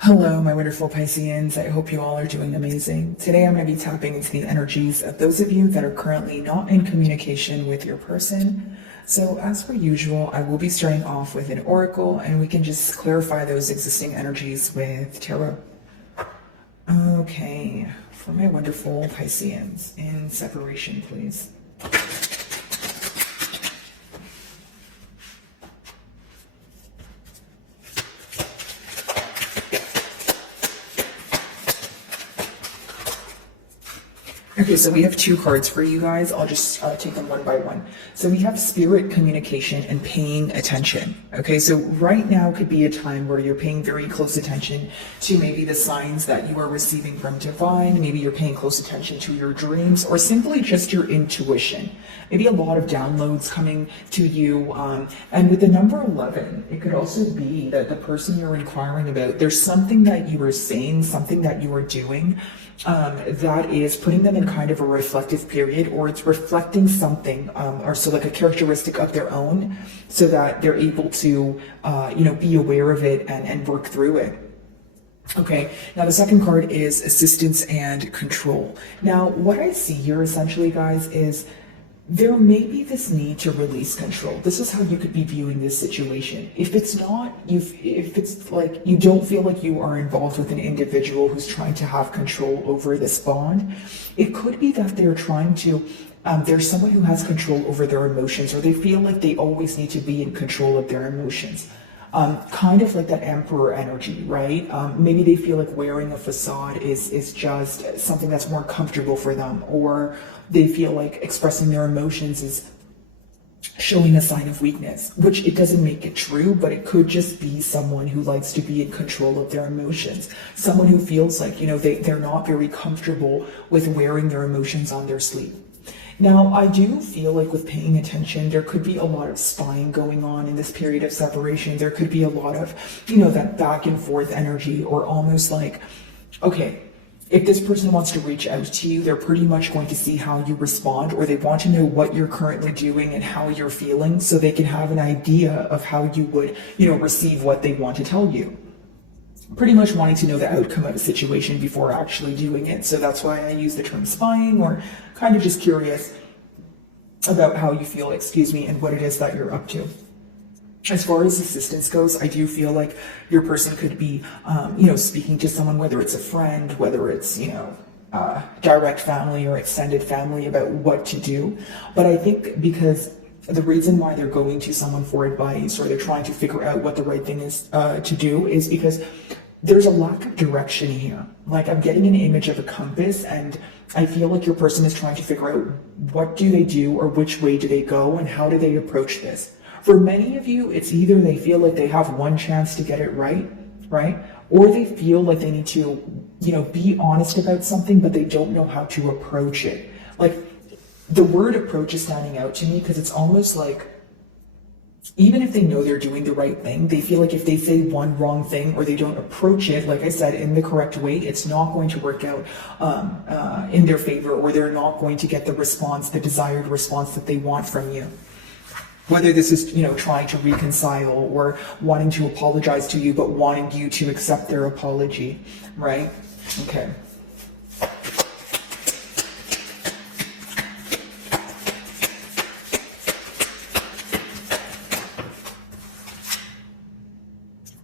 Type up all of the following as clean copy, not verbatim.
Hello, my wonderful Pisceans. I hope you all are doing amazing. Today I'm going to be tapping into the energies of those of you that are currently not in communication with your person. So as per usual, I will be starting off with an oracle and we can just clarify those existing energies with tarot. Okay, for my wonderful Pisceans in separation, please. Okay, so we have two cards for you guys. I'll just take them one by one. So we have spirit communication and paying attention. Okay, so right now could be a time where you're paying very close attention to maybe the signs that you are receiving from divine. Maybe you're paying close attention to your dreams or simply just your intuition. Maybe a lot of downloads coming to you. And with the number 11, it could also be that the person you're inquiring about, there's something that you are saying, something that you are doing that is putting them in kind of a reflective period, or it's reflecting something, or so like a characteristic of their own, so that they're able to, be aware of it and work through it. Okay, now the second card is assistance and control. Now, what I see here essentially, guys, is there may be this need to release control. This is how you could be viewing this situation. If it's not, if it's like you don't feel like you are involved with an individual who's trying to have control over this bond, it could be that they're trying to, there's someone who has control over their emotions, or they feel like they always need to be in control of their emotions. Kind of like that emperor energy, right? Maybe they feel like wearing a facade is just something that's more comfortable for them, or they feel like expressing their emotions is showing a sign of weakness, which it doesn't make it true, but it could just be someone who likes to be in control of their emotions. Someone who feels like, they're not very comfortable with wearing their emotions on their sleeve. Now, I do feel like with paying attention, there could be a lot of spying going on in this period of separation. There could be a lot of, that back and forth energy, or almost like, okay, if this person wants to reach out to you, they're pretty much going to see how you respond, or they want to know what you're currently doing and how you're feeling, so they can have an idea of how you would, receive what they want to tell you. Pretty much wanting to know the outcome of a situation before actually doing it. So that's why I use the term spying, or kind of just curious about how you feel, and what it is that you're up to. As far as assistance goes, I do feel like your person could be, speaking to someone, whether it's a friend, whether it's, direct family or extended family, about what to do. But I think because the reason why they're going to someone for advice, or they're trying to figure out what the right thing is to do, is because there's a lack of direction here. Like, I'm getting an image of a compass, and I feel like your person is trying to figure out what do they do, or which way do they go, and how do they approach this. For many of you, it's either they feel like they have one chance to get it right? Or they feel like they need to, be honest about something, but they don't know how to approach it. Like, the word approach is standing out to me, because it's almost like, even if they know they're doing the right thing, they feel like if they say one wrong thing, or they don't approach it, like I said, in the correct way, it's not going to work out in their favor, or they're not going to get the response, the desired response that they want from you. Whether this is, trying to reconcile, or wanting to apologize to you, but wanting you to accept their apology, right? Okay.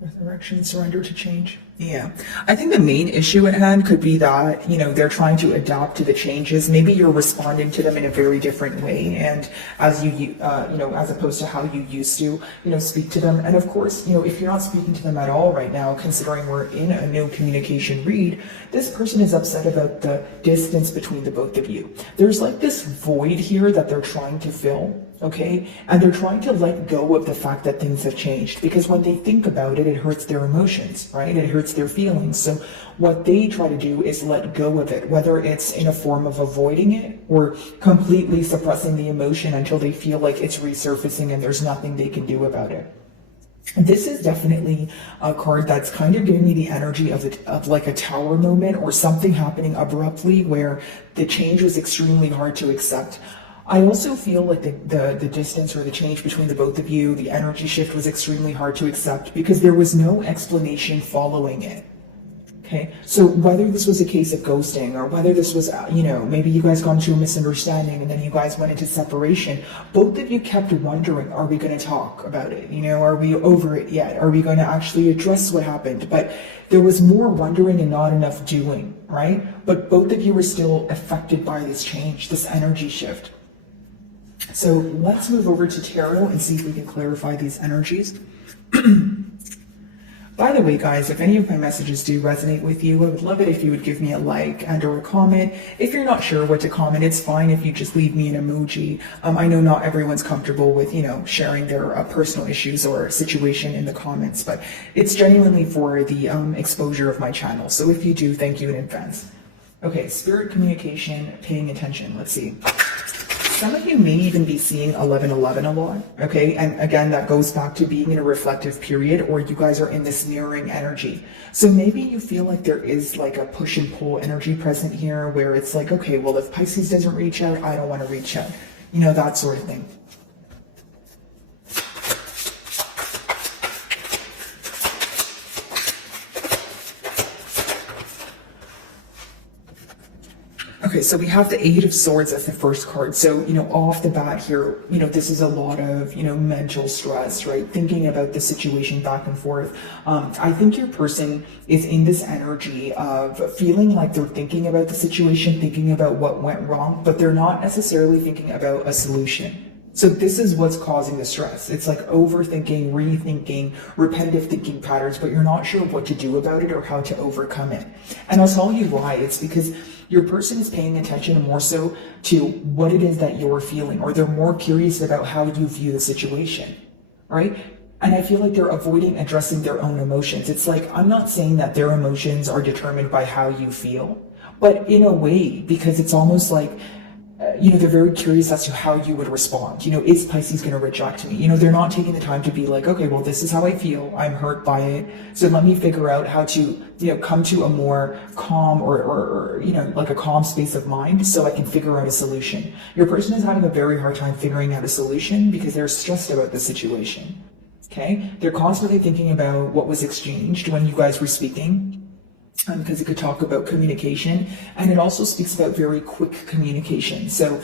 Resurrection, surrender to change. Yeah, I think the main issue at hand could be that, they're trying to adapt to the changes. Maybe you're responding to them in a very different way, and as as opposed to how you used to, speak to them. And of course, if you're not speaking to them at all right now, considering we're in a no communication read, this person is upset about the distance between the both of you. There's like this void here that they're trying to fill. Okay, and they're trying to let go of the fact that things have changed, because when they think about it, it hurts their emotions, right? It hurts their feelings. So what they try to do is let go of it, whether it's in a form of avoiding it, or completely suppressing the emotion until they feel like it's resurfacing and there's nothing they can do about it. This is definitely a card that's kind of giving me the energy of like a tower moment, or something happening abruptly where the change was extremely hard to accept. I also feel like the distance, or the change between the both of you, the energy shift was extremely hard to accept, because there was no explanation following it. Okay, so whether this was a case of ghosting or whether this was, maybe you guys got into a misunderstanding and then you guys went into separation, both of you kept wondering, are we going to talk about it? Are we over it yet? Are we going to actually address what happened? But there was more wondering and not enough doing, right? But both of you were still affected by this change, this energy shift. So let's move over to tarot and see if we can clarify these energies. By the way, guys, if any of my messages do resonate with you, I would love it if you would give me a like and or a comment. If you're not sure what to comment, it's fine if you just leave me an emoji. I know not everyone's comfortable with, sharing their personal issues or situation in the comments, but it's genuinely for the exposure of my channel. So if you do, thank you in advance. Okay, spirit communication, paying attention. Let's see. Some of you may even be seeing 1111 a lot, okay? And again, that goes back to being in a reflective period, or you guys are in this mirroring energy. So maybe you feel like there is like a push and pull energy present here where it's like, okay, well, if Pisces doesn't reach out, I don't want to reach out. That sort of thing. Okay, so we have the Eight of Swords as the first card. So, off the bat here, this is a lot of, mental stress, right? Thinking about the situation back and forth. I think your person is in this energy of feeling like they're thinking about the situation, thinking about what went wrong, but they're not necessarily thinking about a solution. So this is what's causing the stress. It's like overthinking, rethinking, repetitive thinking patterns, but you're not sure what to do about it or how to overcome it. And I'll tell you why. It's because your person is paying attention more so to what it is that you're feeling, or they're more curious about how you view the situation, right? And I feel like they're avoiding addressing their own emotions. It's like, I'm not saying that their emotions are determined by how you feel, but in a way, because it's almost like, they're very curious as to how you would respond. Is Pisces going to reject me? They're not taking the time to be like, okay, well, this is how I feel. I'm hurt by it. So let me figure out how to, come to a more calm or like a calm space of mind so I can figure out a solution. Your person is having a very hard time figuring out a solution because they're stressed about the situation. Okay? They're constantly thinking about what was exchanged when you guys were speaking. Because it could talk about communication, and it also speaks about very quick communication. So,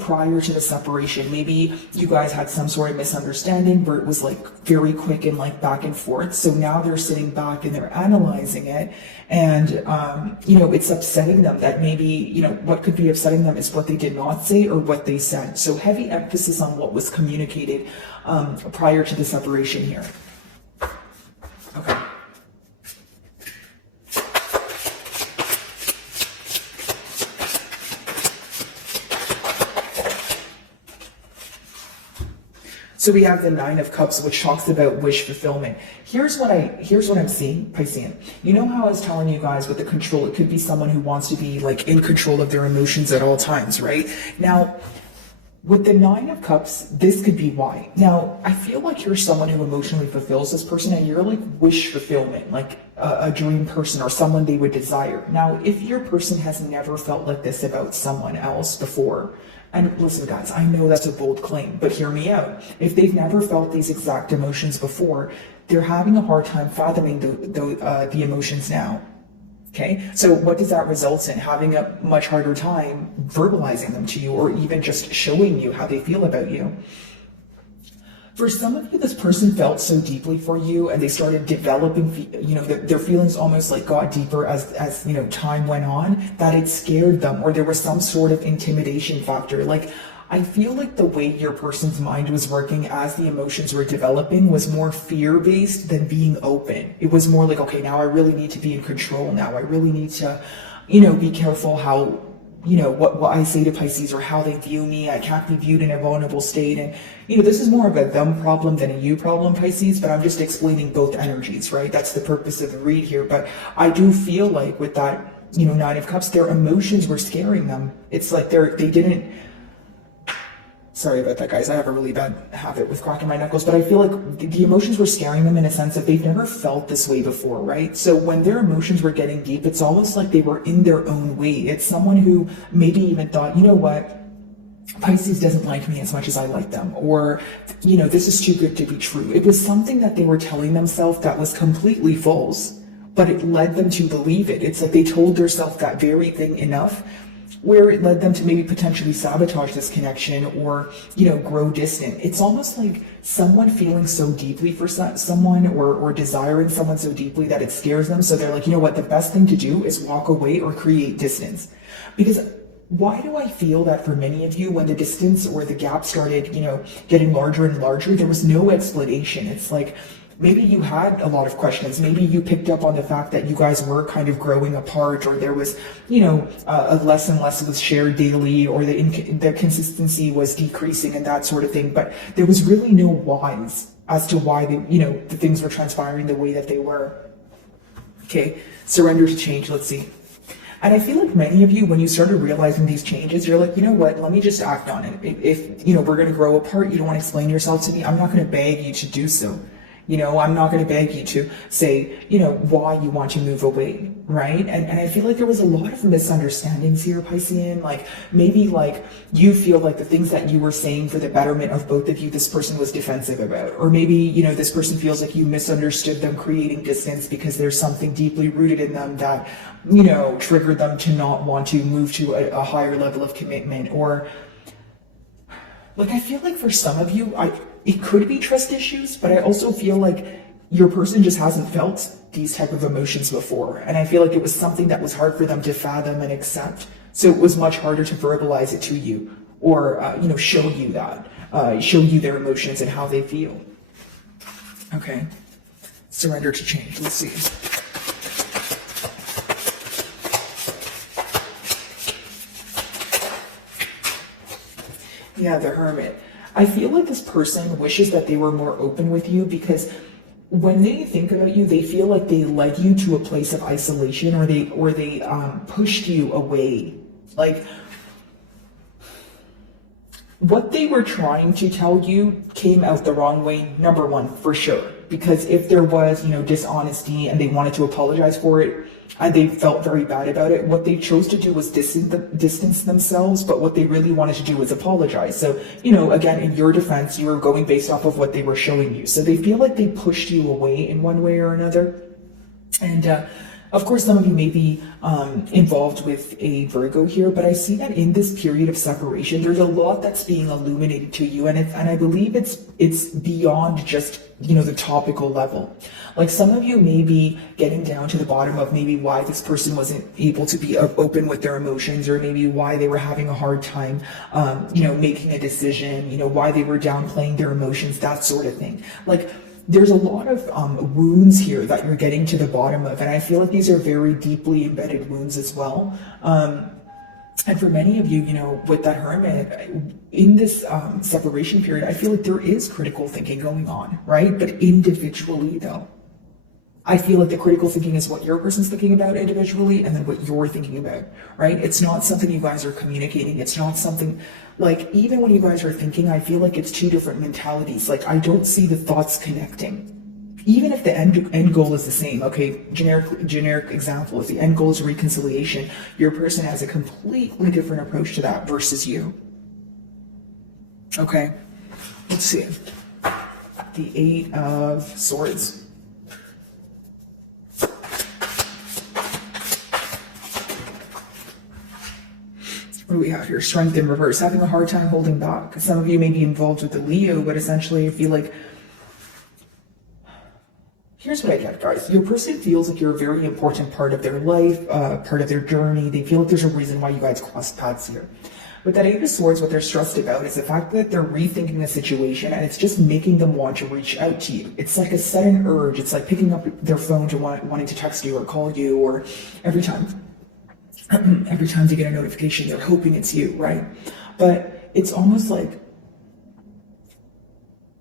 prior to the separation, maybe you guys had some sort of misunderstanding where it was like very quick and like back and forth. So now they're sitting back and they're analyzing it, and it's upsetting them that maybe, what could be upsetting them is what they did not say or what they said. So heavy emphasis on what was communicated prior to the separation here. Okay. So we have the Nine of Cups, which talks about wish fulfillment. Here's what I'm seeing, Piscean. You know how I was telling you guys with the control, it could be someone who wants to be like in control of their emotions at all times, right? Now, with the Nine of Cups, this could be why. Now, I feel like you're someone who emotionally fulfills this person, and you're like wish fulfillment, like a dream person or someone they would desire. Now, if your person has never felt like this about someone else before, and listen, guys, I know that's a bold claim, but hear me out. If they've never felt these exact emotions before, they're having a hard time fathoming the emotions now. Okay, so what does that result in? Having a much harder time verbalizing them to you, or even just showing you how they feel about you. For some of you, this person felt so deeply for you, and they started developing, their feelings almost like got deeper as time went on, that it scared them, or there was some sort of intimidation factor. Like, I feel like the way your person's mind was working as the emotions were developing was more fear-based than being open. It was more like, okay, now I really need to be in control now. I really need to, be careful how, what I say to Pisces or how they view me. I can't be viewed in a vulnerable state. And, this is more of a them problem than a you problem, Pisces, but I'm just explaining both energies, right? That's the purpose of the read here. But I do feel like with that, Nine of Cups, their emotions were scaring them. It's like they didn't, sorry about that, guys. I have a really bad habit with cracking my knuckles, but I feel like the emotions were scaring them in a sense that they've never felt this way before, right? So when their emotions were getting deep, it's almost like they were in their own way. It's someone who maybe even thought, you know what? Pisces doesn't like me as much as I like them, or, this is too good to be true. It was something that they were telling themselves that was completely false, but it led them to believe it. It's like they told themselves that very thing enough where it led them to maybe potentially sabotage this connection or, grow distant. It's almost like someone feeling so deeply for someone or desiring someone so deeply that it scares them. So they're like, you know what, the best thing to do is walk away or create distance. Because why do I feel that for many of you, when the distance or the gap started, getting larger and larger, there was no explanation. It's like, maybe you had a lot of questions. Maybe you picked up on the fact that you guys were kind of growing apart, or there was, a less and less was shared daily, or the consistency was decreasing and that sort of thing. But there was really no whys as to why the things were transpiring the way that they were. Okay, surrender to change. Let's see. And I feel like many of you, when you started realizing these changes, you're like, you know what, let me just act on it. If we're going to grow apart, you don't want to explain yourself to me, I'm not going to beg you to do so. I'm not going to beg you to say, why you want to move away, right? And I feel like there was a lot of misunderstandings here, Piscean. Like, maybe like you feel like the things that you were saying for the betterment of both of you, this person was defensive about. Or maybe, this person feels like you misunderstood them creating distance because there's something deeply rooted in them that, triggered them to not want to move to a higher level of commitment. Or, like, I feel like for some of you, it could be trust issues, but I also feel like your person just hasn't felt these type of emotions before. And I feel like it was something that was hard for them to fathom and accept. So it was much harder to verbalize it to you or, show you that, show you their emotions and how they feel. Okay. Surrender to change. Let's see. Yeah, the Hermit. I feel like this person wishes that they were more open with you, because when they think about you, they feel like they led you to a place of isolation, or they pushed you away. Like, what they were trying to tell you came out the wrong way, number one, for sure. Because if there was, dishonesty and they wanted to apologize for it, and they felt very bad about it, what they chose to do was distance themselves, but what they really wanted to do was apologize. So, again, in your defense, you were going based off of what they were showing you. So they feel like they pushed you away in one way or another. And of course, some of you may be involved with a Virgo here, but I see that in this period of separation, there's a lot that's being illuminated to you, and I believe it's beyond just the topical level. Like, some of you may be getting down to the bottom of maybe why this person wasn't able to be open with their emotions, or maybe why they were having a hard time, making a decision, why they were downplaying their emotions, that sort of thing. Like, there's a lot of wounds here that you're getting to the bottom of, and I feel like these are very deeply embedded wounds as well. And for many of you, with that Hermit, in this separation period, I feel like there is critical thinking going on, right? But individually, though. I feel like the critical thinking is what your person's thinking about individually, and then what you're thinking about, right? It's not something you guys are communicating. It's not something, like, even when you guys are thinking, I feel like it's two different mentalities. Like, I don't see the thoughts connecting. Even if the end goal is the same, okay, generic example, if the end goal is reconciliation, your person has a completely different approach to that versus you. Okay, let's see. The 8 of Swords. What do we have here? Strength in reverse, having a hard time holding back. Some of you may be involved with the Leo, but essentially I feel like, here's what I get, guys. Your person feels like you're a very important part of their life, part of their journey. They feel like there's a reason why you guys crossed paths here. With that 8 of Swords, what they're stressed about is the fact that they're rethinking the situation, and it's just making them want to reach out to you. It's like a sudden urge. It's like picking up their phone to wanting to text you or call you, or every time they get a notification, they're hoping it's you, right? But it's almost like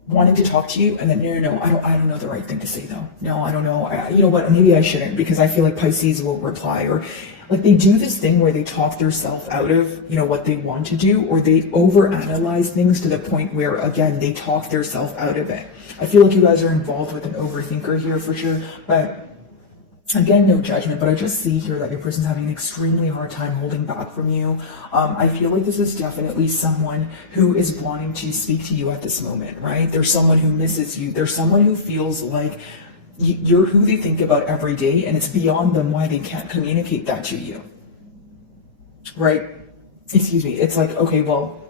wanting to talk to you, and then no, I don't know the right thing to say though. No, I don't know. You know what? Maybe I shouldn't, because I feel like Pisces will reply, or like they do this thing where they talk themselves out of what they want to do, or they overanalyze things to the point where, again, they talk themselves out of it. I feel like you guys are involved with an overthinker here for sure, but again, no judgment, but I just see here that your person's having an extremely hard time holding back from you. I feel like this is definitely someone who is wanting to speak to you at this moment, right? There's someone who misses you. There's someone who feels like, you're who they think about every day, and it's beyond them why they can't communicate that to you. Right? Excuse me. It's like, okay, well,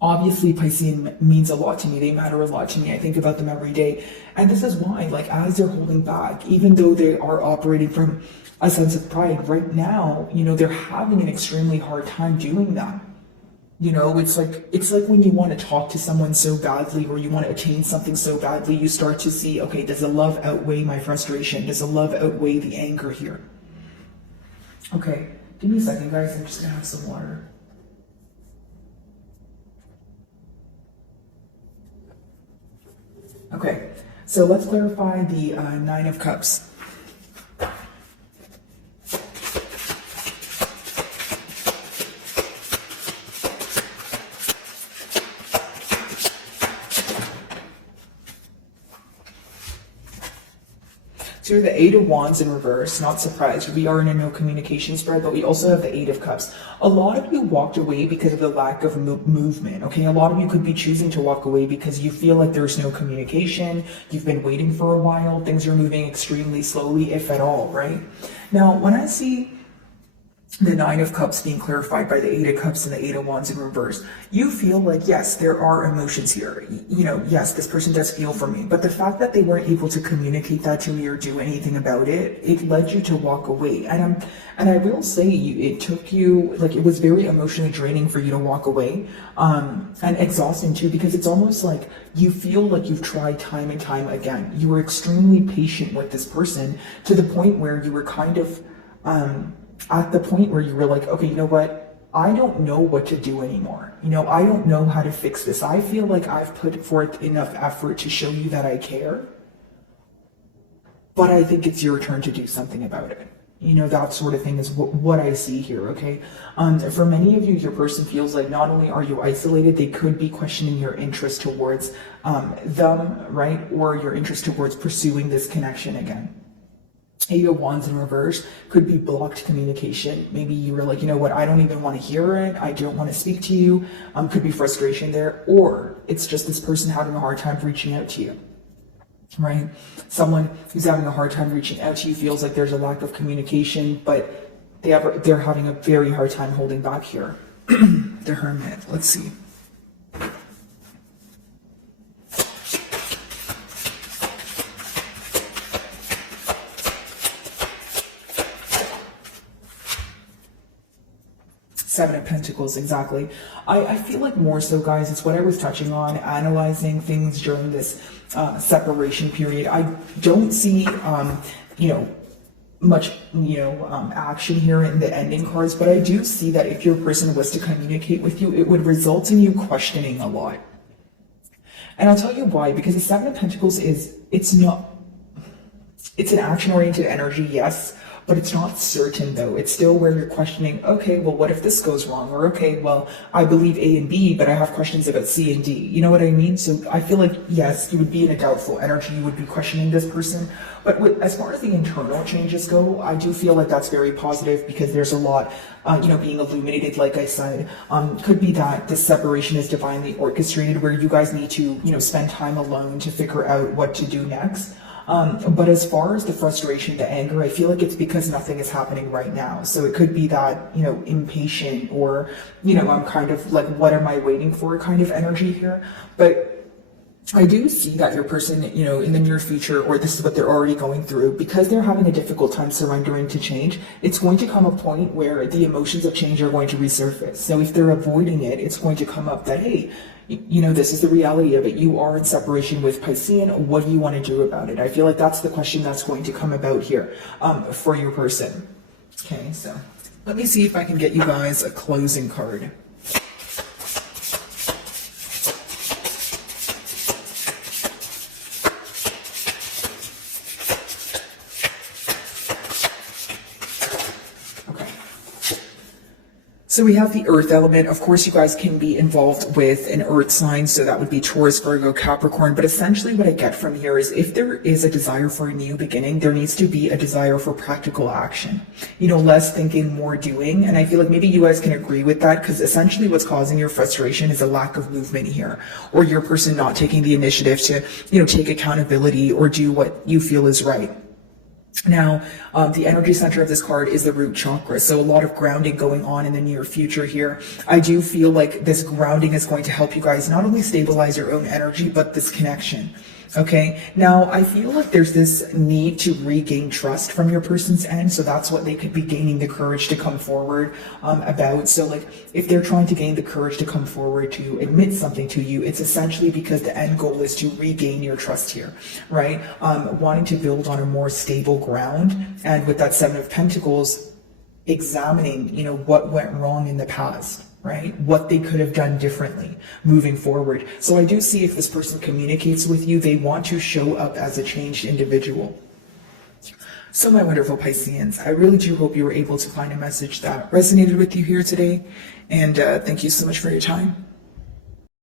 obviously Piscean means a lot to me. They matter a lot to me. I think about them every day. And this is why, like, as they're holding back, even though they are operating from a sense of pride right now, they're having an extremely hard time doing that. It's like when you want to talk to someone so badly, or you want to attain something so badly, you start to see, okay, does the love outweigh my frustration? Does the love outweigh the anger here? Okay, give me a second, guys. I'm just gonna have some water. Okay, so let's clarify the Nine of Cups. So the Eight of Wands in reverse, not surprised. We are in a no communication spread, but we also have the Eight of Cups. A lot of you walked away because of the lack of movement, okay? A lot of you could be choosing to walk away because you feel like there's no communication. You've been waiting for a while. Things are moving extremely slowly, if at all, right? Now, when I see the Nine of Cups being clarified by the Eight of Cups and the Eight of Wands in reverse, you feel like, yes, there are emotions here. Yes, this person does feel for me. But the fact that they weren't able to communicate that to me or do anything about it, it led you to walk away. And I will say, it took you, like, it was very emotionally draining for you to walk away, and exhausting too, because it's almost like you feel like you've tried time and time again. You were extremely patient with this person to the point where you were kind of, at the point where you were like, okay, you know what? I don't know what to do anymore. I don't know how to fix this. I feel like I've put forth enough effort to show you that I care, but I think it's your turn to do something about it. That sort of thing is what I see here, okay? For many of you, your person feels like not only are you isolated, they could be questioning your interest towards them, right? Or your interest towards pursuing this connection again. Eight of Wands in reverse could be blocked communication. Maybe you were like, you know what, I don't even want to hear it. I don't want to speak to you. Could be frustration there. Or it's just this person having a hard time reaching out to you, right? Someone who's having a hard time reaching out to you feels like there's a lack of communication, but they're having a very hard time holding back here. The Hermit, let's see. Seven of Pentacles, exactly. I feel like more so, guys, it's what I was touching on, analyzing things during this separation period. I don't see, much, action here in the ending cards, but I do see that if your person was to communicate with you, it would result in you questioning a lot. And I'll tell you why, because the Seven of Pentacles it's an action-oriented energy, yes, but it's not certain though. It's still where you're questioning, okay, well, what if this goes wrong? Or, okay, well, I believe A and B, but I have questions about C and D. You know what I mean? So I feel like, yes, you would be in a doubtful energy. You would be questioning this person. But as far as the internal changes go, I do feel like that's very positive because there's a lot, being illuminated, like I said. Could be that this separation is divinely orchestrated where you guys need to, spend time alone to figure out what to do next. But as far as the frustration, the anger, I feel like it's because nothing is happening right now. So it could be that, impatient or, I'm kind of like, what am I waiting for kind of energy here. But I do see that your person, in the near future, or this is what they're already going through, because they're having a difficult time surrendering to change, it's going to come a point where the emotions of change are going to resurface. So if they're avoiding it, it's going to come up that, hey, this is the reality of it. You are in separation with Piscean. What do you want to do about it? I feel like that's the question that's going to come about here for your person. Okay, so let me see if I can get you guys a closing card. So we have the earth element. Of course, you guys can be involved with an earth sign. So that would be Taurus, Virgo, Capricorn. But essentially what I get from here is if there is a desire for a new beginning, there needs to be a desire for practical action. You know, less thinking, more doing. And I feel like maybe you guys can agree with that, because essentially what's causing your frustration is a lack of movement here, or your person not taking the initiative to, you know, take accountability or do what you feel is right. Now, the energy center of this card is the root chakra. So a lot of grounding going on in the near future here. I do feel like this grounding is going to help you guys not only stabilize your own energy, but this connection. Okay. Now, I feel like there's this need to regain trust from your person's end. So that's what they could be gaining the courage to come forward about. So like if they're trying to gain the courage to come forward to admit something to you, it's essentially because the end goal is to regain your trust here, right? Wanting to build on a more stable ground. And with that Seven of Pentacles, examining, you know, what went wrong in the past, right? What they could have done differently moving forward. So I do see if this person communicates with you, they want to show up as a changed individual. So my wonderful Pisceans, I really do hope you were able to find a message that resonated with you here today. And thank you so much for your time.